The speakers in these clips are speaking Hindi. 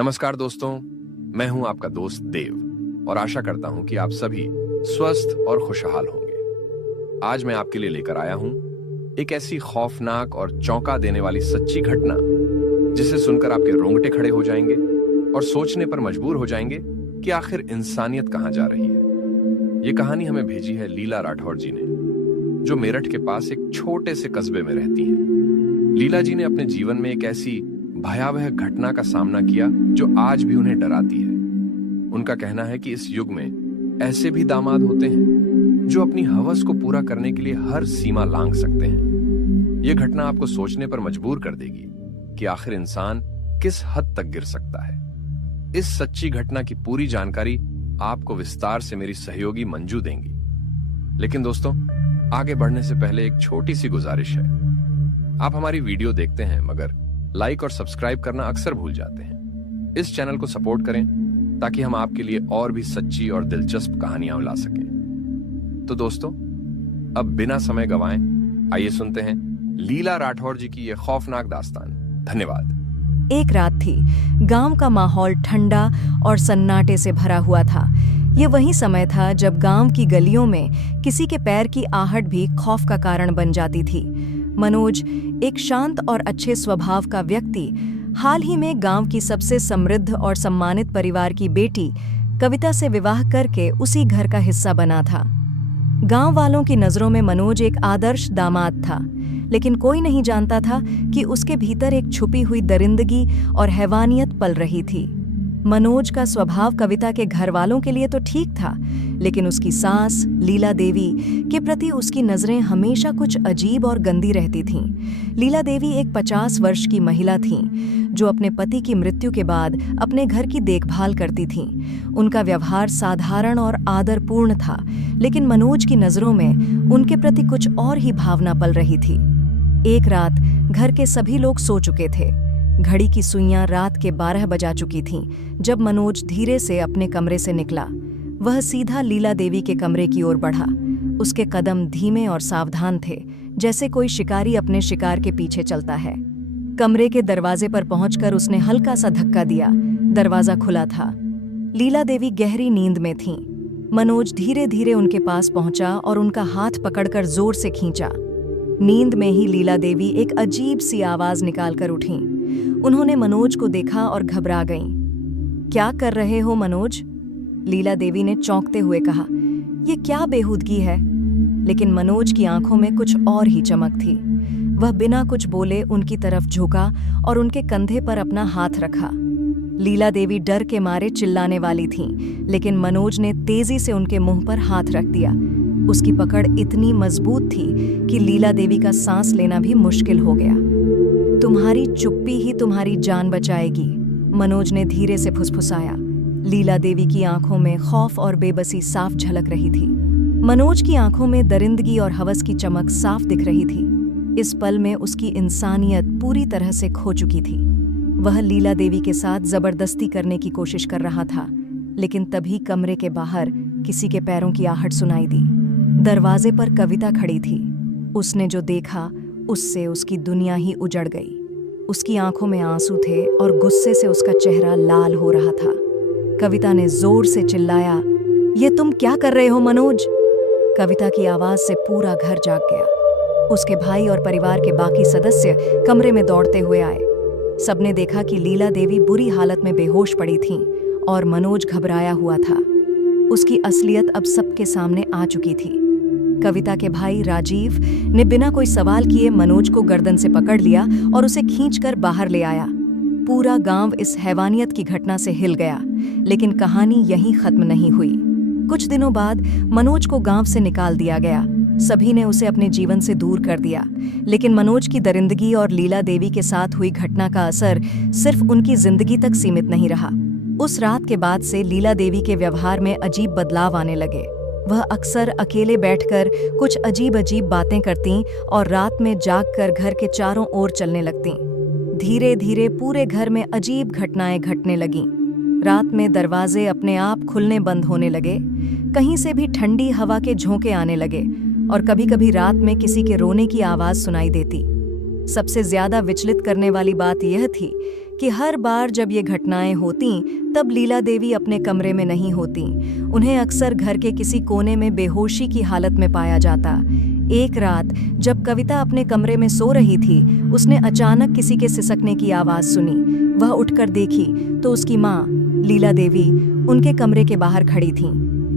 नमस्कार दोस्तों, मैं हूं आपका दोस्त देव और आशा करता हूं कि आप सभी स्वस्थ और खुशहाल होंगे। आज मैं आपके लिए लेकर आया हूं एक ऐसी खौफनाक और चौंका देने वाली सच्ची घटना जिसे सुनकर आपके रोंगटे खड़े हो जाएंगे और सोचने पर मजबूर हो जाएंगे कि आखिर इंसानियत कहां जा रही है। ये कहानी हमें भेजी है लीला राठौर जी ने, जो मेरठ के पास एक छोटे से कस्बे में रहती हैं। लीला जी ने अपने जीवन में एक ऐसी भयावह घटना का सामना किया जो आज भी उन्हें डराती है। उनका कहना है कि इस युग में ऐसे भी दामाद होते हैं जो अपनी हवस को पूरा करने के लिए हर सीमा लांघ सकते हैं। यह घटना आपको सोचने पर मजबूर कर देगी कि आखिर इंसान किस हद तक गिर सकता है। इस सच्ची घटना की पूरी जानकारी आपको विस्तार से मेरी सहयोगी मंजू देंगी। लेकिन दोस्तों, आगे बढ़ने से पहले एक छोटी सी गुजारिश है। आप हमारी वीडियो देखते हैं मगर लाइक और सब्सक्राइब करना अक्सर भूल जाते हैं। इस चैनल को सपोर्ट करें ताकि हम आपके लिए और भी सच्ची और दिलचस्प कहानियां ला सकें। तो दोस्तों, अब बिना समय गंवाएं आइए सुनते हैं लीला राठौर जी की यह खौफनाक दास्तान। धन्यवाद। एक रात थी। गांव का माहौल ठंडा और सन्नाटे से भरा हुआ था। ये वही समय था जब गांव की गलियों में किसी के पैर की आहट भी खौफ का कारण बन जाती थी। मनोज, एक शांत और अच्छे स्वभाव का व्यक्ति, हाल ही में गांव की सबसे समृद्ध और सम्मानित परिवार की बेटी कविता से विवाह करके उसी घर का हिस्सा बना था। गांव वालों की नजरों में मनोज एक आदर्श दामाद था, लेकिन कोई नहीं जानता था कि उसके भीतर एक छुपी हुई दरिंदगी और हैवानियत पल रही थी। मनोज का स्वभाव कविता के घर वालों के लिए तो ठीक था, लेकिन उसकी सास लीला देवी के प्रति उसकी नजरें हमेशा कुछ अजीब और गंदी रहती थीं। लीला देवी एक 50 वर्ष की महिला थीं, जो अपने पति की मृत्यु के बाद अपने घर की देखभाल करती थीं। उनका व्यवहार साधारण और आदरपूर्ण था, लेकिन मनोज की नजरों में उनके प्रति कुछ और ही भावना पल रही थी। एक रात घर के सभी लोग सो चुके थे। घड़ी की सुइयां रात के 12 बजा चुकी थीं जब मनोज धीरे से अपने कमरे से निकला। वह सीधा लीला देवी के कमरे की ओर बढ़ा। उसके कदम धीमे और सावधान थे, जैसे कोई शिकारी अपने शिकार के पीछे चलता है। कमरे के दरवाजे पर पहुंचकर उसने हल्का सा धक्का दिया। दरवाजा खुला था। लीला देवी गहरी नींद में थीं। मनोज धीरे धीरे उनके पास पहुंचा और उनका हाथ पकड़कर जोर से खींचा। नींद में ही लीला देवी एक अजीब सी आवाज निकालकर उठीं। उन्होंने मनोज को देखा और घबरा गईं। क्या कर रहे हो मनोज? लीला देवी ने चौंकते हुए कहा। ये क्या बेहूदगी है? लेकिन मनोज की आंखों में कुछ और ही चमक थी। वह बिना कुछ बोले उनकी तरफ झुका और उनके कंधे पर अपना हाथ रखा। लीला देवी डर के मारे चिल्लाने वाली थीं, लेकिन मनोज ने तेजी से उनके मुंह पर हाथ रख दिया। उसकी पकड़ इतनी मजबूत थी कि लीला देवी का सांस लेना भी मुश्किल हो गया। तुम्हारी चुप्पी ही तुम्हारी जान बचाएगी, मनोज ने धीरे से फुसफुसाया। लीला देवी की आंखों में खौफ और बेबसी साफ झलक रही थी। मनोज की आंखों में दरिंदगी और हवस की चमक साफ दिख रही थी। इस पल में उसकी इंसानियत पूरी तरह से खो चुकी थी। वह लीला देवी के साथ जबरदस्ती करने की कोशिश कर रहा था, लेकिन तभी कमरे के बाहर किसी के पैरों की आहट सुनाई दी। दरवाजे पर कविता खड़ी थी। उसने जो देखा उससे उसकी दुनिया ही उजड़ गई। उसकी आंखों में आंसू थे और गुस्से से उसका चेहरा लाल हो रहा था। कविता ने जोर से चिल्लाया, ये तुम क्या कर रहे हो मनोज? कविता की आवाज से पूरा घर जाग गया। उसके भाई और परिवार के बाकी सदस्य कमरे में दौड़ते हुए आए। सबने देखा कि लीला देवी बुरी हालत में बेहोश पड़ी थीं और मनोज घबराया हुआ था। उसकी असलियत अब सबके सामने आ चुकी थी। कविता के भाई राजीव ने बिना कोई सवाल किए मनोज को गर्दन से पकड़ लिया और उसे खींचकर बाहर ले आया। पूरा गांव इस हैवानियत की घटना से हिल गया, लेकिन कहानी यहीं खत्म नहीं हुई। कुछ दिनों बाद मनोज को गांव से निकाल दिया गया। सभी ने उसे अपने जीवन से दूर कर दिया, लेकिन मनोज की दरिंदगी और लीला देवी के साथ हुई घटना का असर सिर्फ उनकी जिंदगी तक सीमित नहीं रहा। उस रात के बाद से लीला देवी के व्यवहार में अजीब बदलाव आने लगे। वह अक्सर अकेले बैठकर कुछ अजीब अजीब बातें करतीं और रात में जागकर घर के चारों ओर चलने लगतीं। धीरे धीरे पूरे घर में अजीब घटनाएं घटने लगीं। रात में दरवाजे अपने आप खुलने बंद होने लगे, कहीं से भी ठंडी हवा के झोंके आने लगे और कभी-कभी रात में किसी के रोने की आवाज सुनाई देती। सबसे ज्यादा विचलित करने वाली बात यह थी कि हर बार जब ये घटनाएं होती तब लीला देवी अपने कमरे में नहीं होती। उन्हें अक्सर घर के किसी कोने में बेहोशी की हालत में पाया जाता। एक रात जब कविता अपने कमरे में सो रही थी, उसने अचानक किसी के सिसकने की आवाज सुनी। वह उठकर देखी तो उसकी माँ लीला देवी उनके कमरे के बाहर खड़ी थीं।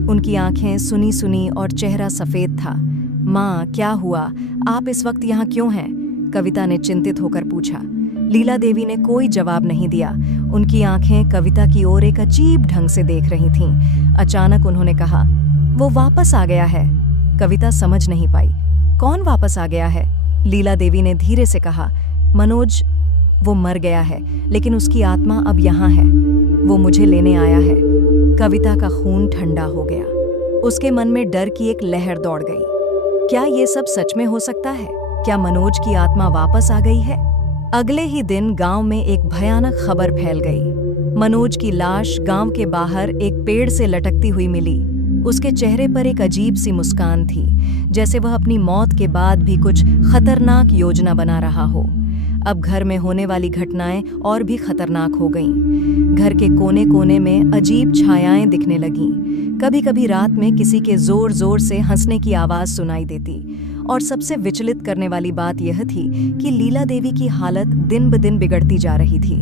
उनकी आंखें सुनी सुनी और चेहरा सफेद था। माँ, क्या हुआ? आप इस वक्त यहाँ क्यों हैं? कविता ने चिंतित होकर पूछा। लीला देवी ने कोई जवाब नहीं दिया। उनकी आंखें कविता की ओर एक अजीब ढंग से देख रही थीं। अचानक उन्होंने कहा, वो वापस आ गया है। कविता समझ नहीं पाई। कौन वापस आ गया है? लीला देवी ने धीरे से कहा, मनोज, वो मर गया है, लेकिन उसकी आत्मा अब यहाँ है। वो मुझे लेने आया है। कविता का खून ठंडा हो गया। उसके मन में डर की एक लहर दौड़ गई। क्या ये सब सच में हो सकता है? क्या मनोज की आत्मा वापस आ गई है? अगले ही दिन गांव में एक भयानक खबर फैल गई। मनोज की लाश गांव के बाहर एक पेड़ से लटकती हुई मिली। उसके चेहरे पर एक अजीब सी मुस्कान थी, जैसे वह अपनी मौत के बाद भी कुछ खतरनाक योजना बना रहा हो। अब घर में होने वाली घटनाएं और भी खतरनाक हो गईं। घर के कोने कोने में अजीब छायाएं दिखने लगीं। कभी कभी रात में किसी के जोर जोर से हंसने की आवाज सुनाई देती। और सबसे विचलित करने वाली बात यह थी कि लीला देवी की हालत दिन ब दिन बिगड़ती जा रही थी।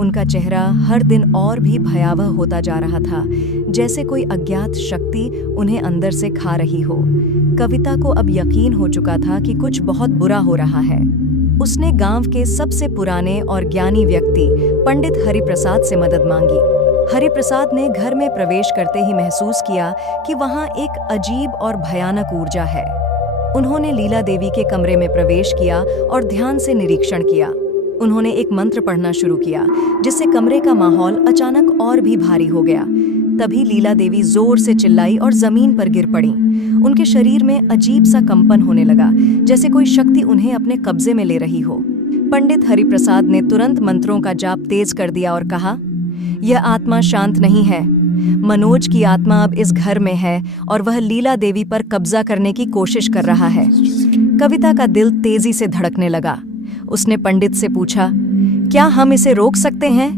उनका चेहरा हर दिन और भी भयावह होता जा रहा था, जैसे कोई अज्ञात शक्ति उन्हें अंदर से खा रही हो। कविता को अब यकीन हो चुका था कि कुछ बहुत बुरा हो रहा है। उसने गांव के सबसे पुराने और ज्ञानी व्यक्ति पंडित हरिप्रसाद से मदद मांगी। हरिप्रसाद ने घर में प्रवेश करते ही महसूस किया कि वहां एक अजीब और भयानक ऊर्जा है। उन्होंने लीला देवी के कमरे में प्रवेश किया और ध्यान से निरीक्षण किया। उन्होंने एक मंत्र पढ़ना शुरू किया, जिससे कमरे का माहौल अचानक और भी भारी हो गया। तभी लीला देवी जोर से चिल्लाई और जमीन पर गिर पड़ी। उनके शरीर में अजीब सा कंपन होने लगा, जैसे कोई शक्ति उन्हें अपने कब्जे में ले रही हो। पंडित हरिप्रसाद ने तुरंत मंत्रों का जाप तेज कर दिया और कहा, यह आत्मा शांत नहीं है। मनोज की आत्मा अब इस घर में है और वह लीला देवी पर कब्जा करने की कोशिश कर रहा है। कविता का दिल तेजी से धड़कने लगा। उसने पंडित से पूछा, क्या हम इसे रोक सकते हैं?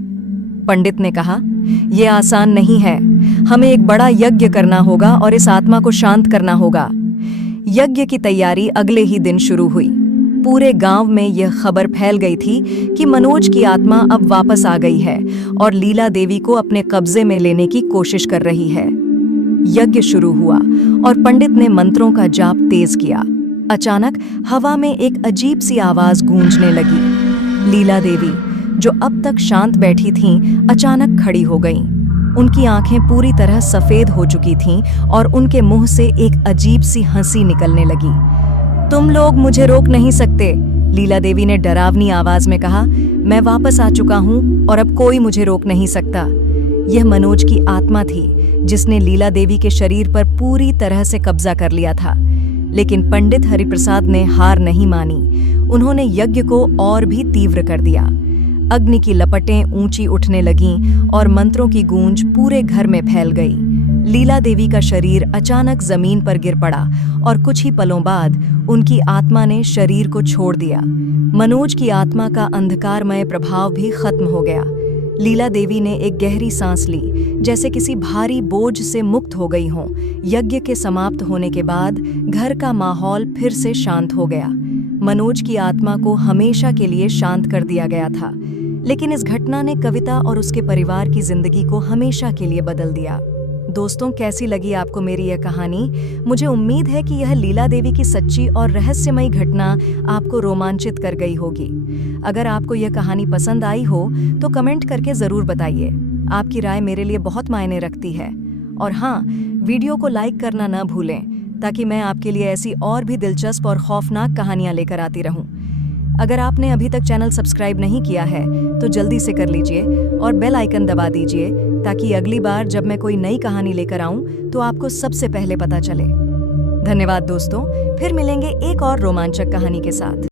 पंडित ने कहा, यह आसान नहीं है। हमें एक बड़ा यज्ञ करना होगा और इस आत्मा को शांत करना होगा। यज्ञ की तैयारी अगले ही दिन शुरू हुई। पूरे गांव में यह खबर फैल गई थी कि मनोज की आत्मा अब वापस आ गई है और लीला देवी को अपने कब्जे में लेने की कोशिश कर रही है। यज्ञ शुरू हुआ और पंडित ने मंत्रों का जाप तेज किया। अचानक हवा में एक अजीब सी आवाज गूंजने लगी। लीला देवी, जो अब तक शांत बैठी थीं, अचानक खड़ी हो गईं। उनकी आंखें पूरी तरह सफेद हो चुकी थीं और उनके मुंह से एक अजीब सी हंसी निकलने लगी। तुम लोग मुझे रोक नहीं सकते, लीला देवी ने डरावनी आवाज में कहा। मैं वापस आ चुका हूं और अब कोई मुझे रोक नहीं सकता। यह मनोज की आत्मा थी, जिसने लीला देवी के शरीर पर पूरी तरह से कब्जा कर लिया था। लेकिन पंडित हरिप्रसाद ने हार नहीं मानी। उन्होंने यज्ञ को और भी तीव्र कर दिया। अग्नि की लपटें ऊंची उठने लगीं और मंत्रों की गूंज पूरे घर में फैल गई। लीला देवी का शरीर अचानक जमीन पर गिर पड़ा और कुछ ही पलों बाद उनकी आत्मा ने शरीर को छोड़ दिया। मनोज की आत्मा का अंधकारमय प्रभाव भी खत्म हो गया। लीला देवी ने एक गहरी सांस ली, जैसे किसी भारी बोझ से मुक्त हो गई हों। यज्ञ के समाप्त होने के बाद घर का माहौल फिर से शांत हो गया। मनोज की आत्मा को हमेशा के लिए शांत कर दिया गया था। लेकिन इस घटना ने कविता और उसके परिवार की जिंदगी को हमेशा के लिए बदल दिया। दोस्तों, कैसी लगी आपको मेरी यह कहानी? मुझे उम्मीद है कि यह लीला देवी की सच्ची और रहस्यमयी घटना आपको रोमांचित कर गई होगी। अगर आपको यह कहानी पसंद आई हो तो कमेंट करके ज़रूर बताइए। आपकी राय मेरे लिए बहुत मायने रखती है। और हाँ, वीडियो को लाइक करना न भूलें, ताकि मैं आपके लिए ऐसी और भी दिलचस्प और खौफनाक कहानियाँ लेकर आती रहूँ। अगर आपने अभी तक चैनल सब्सक्राइब नहीं किया है तो जल्दी से कर लीजिए और बेल आइकन दबा दीजिए, ताकि अगली बार जब मैं कोई नई कहानी लेकर आऊं तो आपको सबसे पहले पता चले। धन्यवाद दोस्तों, फिर मिलेंगे एक और रोमांचक कहानी के साथ।